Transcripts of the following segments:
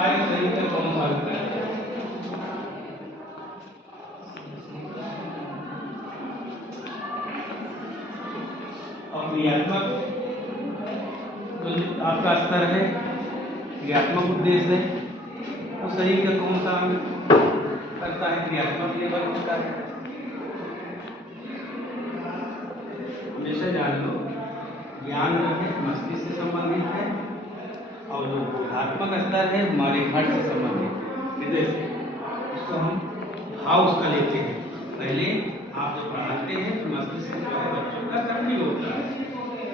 कार्य सही का कौन सा होता है? और क्रियात्मक तो आपका स्तर है, क्रियात्मक उद्देश्य है, तो शरीर का कौन सा करता है? क्रियात्मक लेवल उसका है। हमेशा जान लो, ज्ञान जो है मस्तिष्क से संबंधित है और जो बोधात्मक स्तर है हमारे हार्ट से संबंधित है, हृदय से। इसको हम भाव उसका लेते हैं। पहले आप जब पढ़ाते हैं तो मस्तिष्क जो है बच्चों का सक्रिय होता है,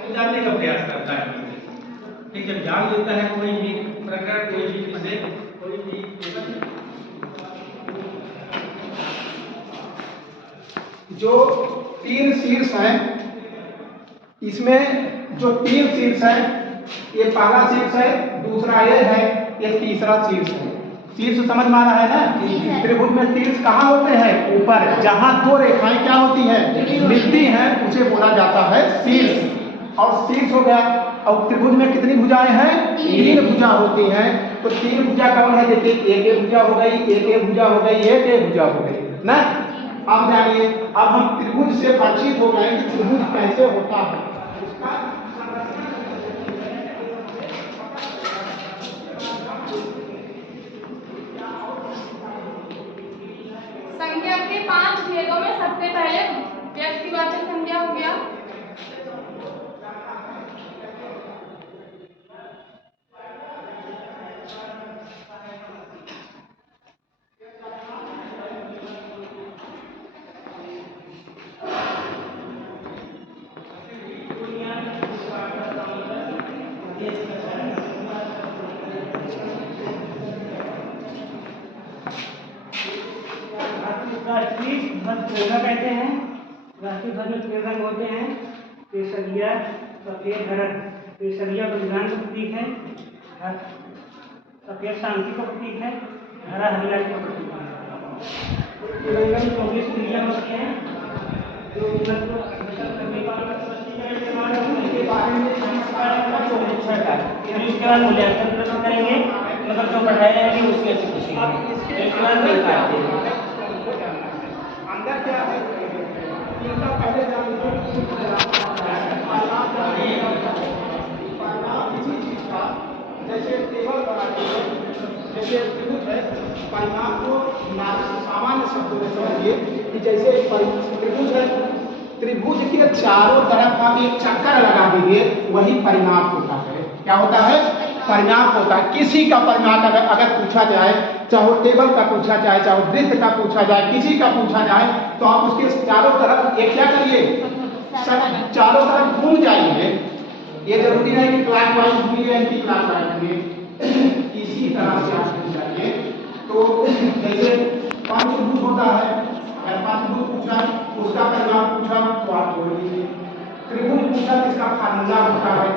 तो जानने का प्रयास करता है मस्तिष्क। ठीक, जब जान लेता है कोई भी प्रकार, कोई भी विषय, कोई भी जो 3 शीर्ष हैं, इसमें जो 3 शीर्ष है, ये पहला शीर्ष है, दूसरा ये है, ये तीसरा शीर्ष है। शीर्ष समझ में आ रहा है ना? त्रिभुज में शीर्ष कहाँ होते हैं? ऊपर, जहां 2 रेखाएं क्या होती है? मिलती हैं, उसे बोला जाता है शीर्ष। और शीर्ष हो गया। और त्रिभुज में कितनी भुजाएं हैं? 3 भुजा होती हैं। तो 3 भुजा कौन है? जैसे एक भुजा हो गई, एक भुजा हो गई, एक भुजा हो गई ना। अब जानिए, अब हम त्रिभुज से परिचित हो गए कि त्रिभुज कैसे होता है। उसका संख्या के 5 भेदों में सबसे पहले व्यक्तिवाचक संज्ञा हो गया। राष्ट्रीय ध्वज प्रेरणा कहते हैं। राष्ट्रीय ध्वज में 3 रंग होते हैं, केसरिया, सफेद, हरा। केसरिया बलिदान का प्रतीक है, सफेद शांति का प्रतीक है, हरा हरियाली का प्रतीक है। तिरंगा में 24 तिरिया होते हैं जो उसके बाद मूल्यांकन करेंगे, मतलब जो पढ़ाया जाएगी उसमें से पूछेंगे। इसके बाद अंदर क्या है? इनका पहले जान लीजिए किसी चीज का, जैसे टेबल बनाते हैं, जैसे त्रिभुज है, परिणाम को सामान्य शब्दों में समझिए कि जैसे त्रिभुज है, त्रिभुज के चारों तरफ आप एक चक्कर लगा दीजिए, वही परिणाम होता है। क्या होता है? परिणाम होता है। किसी का परिणाम अगर पूछा जाए, चाहे टेबल का पूछा जाए, चाहे वृत्त का पूछा जाए, किसी का पूछा जाए, तो आप उसके चारों तरफ एक क्या करिए? चारों तरफ घूम जाएंगे। ये जरूरी नहीं कि क्लॉक वाइज घूमिए, एंटी क्लॉक वाइज घूमिए, इसी तरह से आप घूम जाइए। तो जैसे पंचभूत होता है, अगर पंचभूत पूछा, उसका परिणाम पूछा तो आप छोड़ दीजिए। त्रिभुज पूछा, इसका फार्मूला होता है,